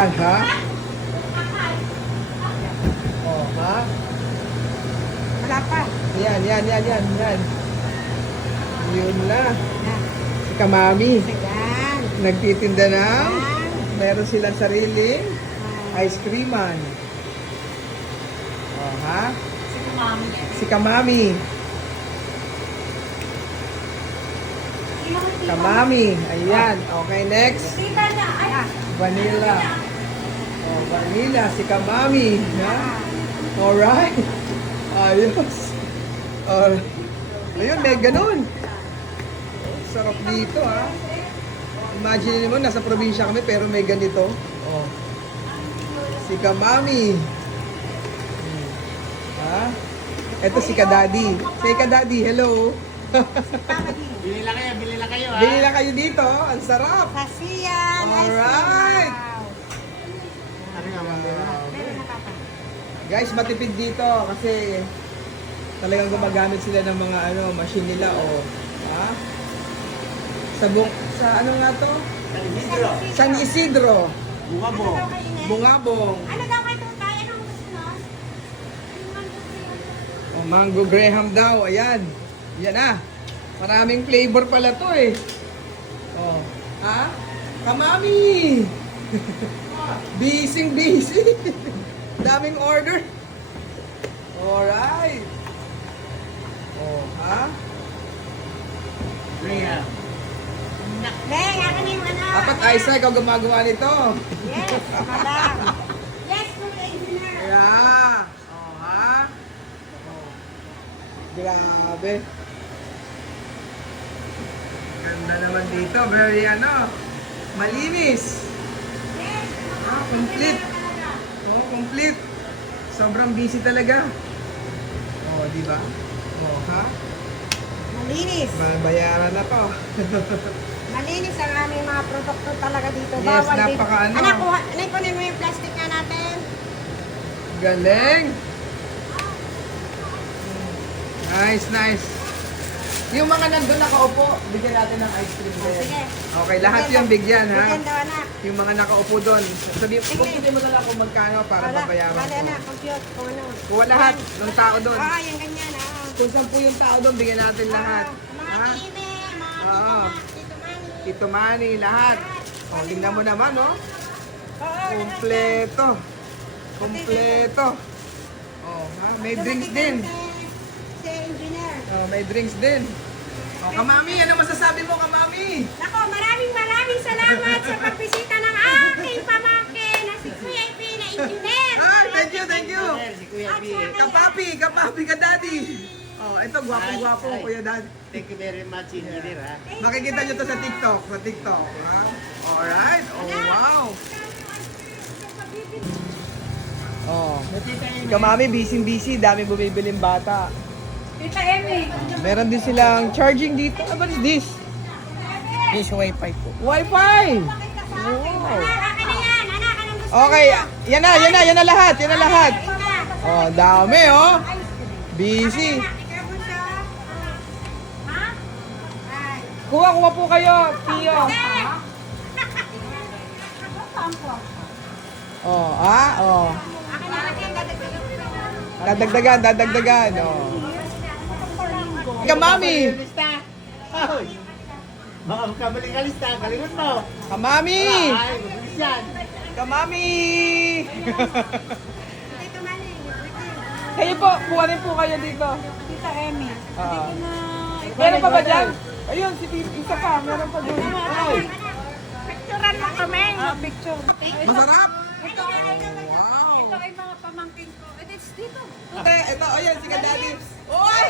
Ha? Oh, ha? Wala pa. Yan. Yun na. Si Kamami. Ayan. Nagtitinda ng Ayan. meron silang sariling ice creaman. Oh, ha? Si Kamami. Kamami. Ayan. Okay, next. Tita na. Ay. Vanilla. Oh, vanilla. Si Kamami. Ha? Alright. Ayos. Ayun, may ganun. Sarap dito, ha? Imagine mo, nasa probinsya kami, pero may ganito. Oh. Si Kamami. Ha? Ito si Kadadi. Say Kadadi, hello. Bili lang kayo ha. Bili lang kayo dito. Ang sarap. Kasiyan. Alright. Ano nga mga Guys, matipid dito kasi talagang gumagamit sila ng mga machine nila ha? Sa ano nga to? San Isidro. Bungabo. Bungabong. Ano daw kayo tayo? Anong gusto nun? Oh, mango Graham daw. Ayan. Yan na. Maraming flavor pala to eh. Oh, ha? Kamami. Busy. Daming order. Alright. Oh, ha? Rhea. Beng, akin yung ano. Dapat Aisa, ikaw gumagawa nito. Yes, madam. Yes, Kuya Engineer. Yeah. Oh, ha? Oh. Grabe. Ganda naman dito. Very malinis. Yes. Complete. Oh, complete. Sobrang busy talaga. Oh, di ba? Oh, ha? Malinis. Bayaran na to. Malinis ang aming mga produkto talaga dito. Yes, Bawal din. napaka-ano. Anak, kunin mo yung plastic nga natin. Galing. Nice. Yung mga nandun nakaupo, bigyan natin ng ice cream din. Sige. Okay, lahat yung bigyan, ha? Bigyan daw, anak. Yung mga nakaupo doon. Sabihin mo na lang kung magkano para babayaran Bale, ko. anak. Compute. Kung ano. Kuha lahat ng tao doon. Yung ganyan. Kung 10 yung tao doon, bigyan natin lahat. Mga Ha? tine, mga Oo. tito mani. Tito Manny, lahat. O, tingnan mo naman, oh. Oo, Kompleto. Kompleto. Oh, ha? May drinks din. Si Engineer. Oh, may drinks din. Oh, Kamami, ano masasabi mo, Kamami? Nako, maraming salamat sa pagbisita ng aking pamangkin na si Kuya P na Engineer. Ah, thank you. Si Kuya B. Kapapi ka, Daddy. Oh, ito, gwapong-gwapo, Ay. Kuya Daddy. Thank you very much, engineer ha. Makikita nyo to sa TikTok. Ha? Alright. Oh, wow. Oh, si Kamami, busy. Dami bumibiling bata. Tita Emmy. Meron din silang charging dito. What is this? This wifi po. Wi-Fi! Wow. Akin na yan. Anak, anong gusto Okay, yan na lahat. mo? Oh, dami, oh. Busy. Ikaw mo siya. Ha? Ay. Kuha po kayo, Tio. Oh, oh. Akin na akin. Dadagdagan, oh. Kamami! Lista. Hoy. Baka magkamaling ka lista. Galingon mo. Kamami! Ay, mabilis yan. Kamami! Tito Manny. Kayo po, kuha rin po kayo dito. Tita Emmy. Meron pa ba dyan? Ayun, isa pa, meron pa doon. Ay, Picturean mo kami. Picture. masarap! Ito Wow! ay mga pamangkin ko. It's dito. Ito, ayun, si Kadadi. Oy!